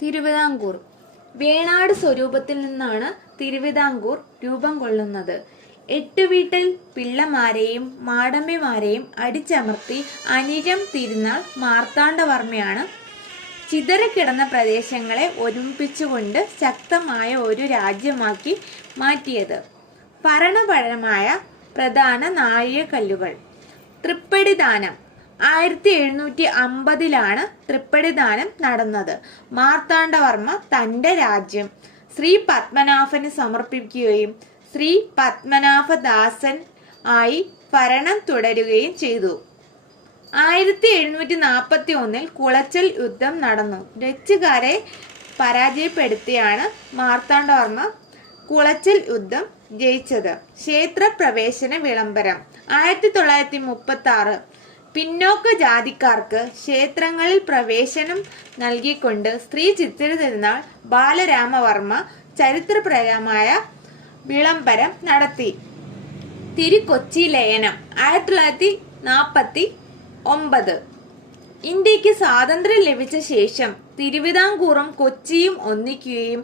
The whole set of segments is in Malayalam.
തിരുവിതാംകൂർ. വേണാട് സ്വരൂപത്തിൽ നിന്നാണ് തിരുവിതാംകൂർ രൂപം കൊള്ളുന്നത്. 8 വീട്ടിൽ പിള്ളമാരെയും മാടമ്പിമാരെയും അടിച്ചമർത്തി അനിഴം തിരുനാൾ മാർത്താണ്ഡവർമ്മയാണ് ചിതറിക്കിടന്ന പ്രദേശങ്ങളെ ഒരുമിപ്പിച്ചുകൊണ്ട് ശക്തമായ ഒരു രാജ്യമാക്കി മാറ്റിയത്. ഭരണപരമായ പ്രധാന നാഴികക്കല്ലുകൾ. തൃപ്പടിദാനം. 1750 തൃപ്പടിദാനം നടന്നത്. മാർത്താണ്ഡവർമ്മ തന്റെ രാജ്യം ശ്രീ പത്മനാഭന് സമർപ്പിക്കുകയും ശ്രീ പത്മനാഭദാസൻ ആയി ഭരണം തുടരുകയും ചെയ്തു. 1741 കുളച്ചൽ യുദ്ധം നടന്നു. ഡച്ചുകാരെ പരാജയപ്പെടുത്തിയാണ് മാർത്താണ്ഡവർമ്മ കുളച്ചൽ യുദ്ധം ജയിച്ചത്. ക്ഷേത്രപ്രവേശന വിളംബരം. 1936 പിന്നോക്ക ജാതിക്കാർക്ക് ക്ഷേത്രങ്ങളിൽ പ്രവേശനം നൽകിക്കൊണ്ട് ശ്രീ ചിത്തിര തിരുനാൾ ബാലരാമവർമ്മ ചരിത്രപരമായ വിളംബരം നടത്തി. തിരുക്കൊച്ചി ലയനം. 1949 ഇന്ത്യക്ക് സ്വാതന്ത്ര്യം ലഭിച്ച ശേഷം തിരുവിതാംകൂറും കൊച്ചിയും ഒന്നിക്കുകയും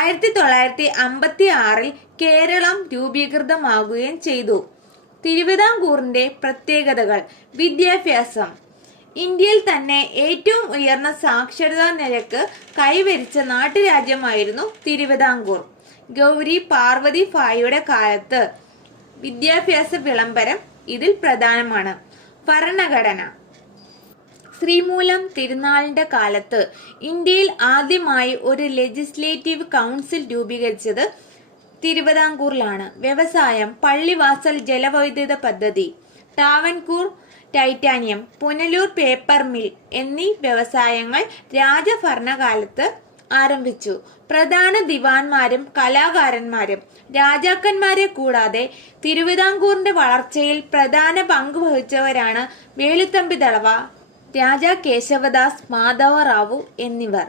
1956 കേരളം രൂപീകൃതമാകുകയും ചെയ്തു. തിരുവിതാംകൂറിന്റെ പ്രത്യേകതകൾ. വിദ്യാഭ്യാസം. ഇന്ത്യയിൽ തന്നെ ഏറ്റവും ഉയർന്ന സാക്ഷരതാ നിരക്ക് കൈവരിച്ച നാട്ടുരാജ്യമായിരുന്നു തിരുവിതാംകൂർ. ഗൗരി പാർവതി ഭായിയുടെ കാലത്ത് വിദ്യാഭ്യാസ വിളംബരം ഇതിൽ പ്രധാനമാണ്. ഭരണഘടന. ശ്രീമൂലം തിരുനാളിന്റെ കാലത്ത് ഇന്ത്യയിൽ ആദ്യമായി ഒരു ലെജിസ്ലേറ്റീവ് കൗൺസിൽ രൂപീകരിച്ചത് തിരുവിതാംകൂറിലാണ്. വ്യവസായം. പള്ളിവാസൽ ജലവൈദ്യുത പദ്ധതി, Travancore titanium, Punalur paper mill എന്നീ വ്യവസായങ്ങൾ രാജഭരണകാലത്ത് ആരംഭിച്ചു. പ്രധാന ദിവാൻമാരും കലാകാരന്മാരും. രാജാക്കന്മാരെ കൂടാതെ തിരുവിതാംകൂറിന്റെ വളർച്ചയിൽ പ്രധാന പങ്ക് വഹിച്ചവരാണ് വേലുത്തമ്പി ദളവ, രാജാ കേശവദാസ് മാധവ റാവു എന്നിവർ.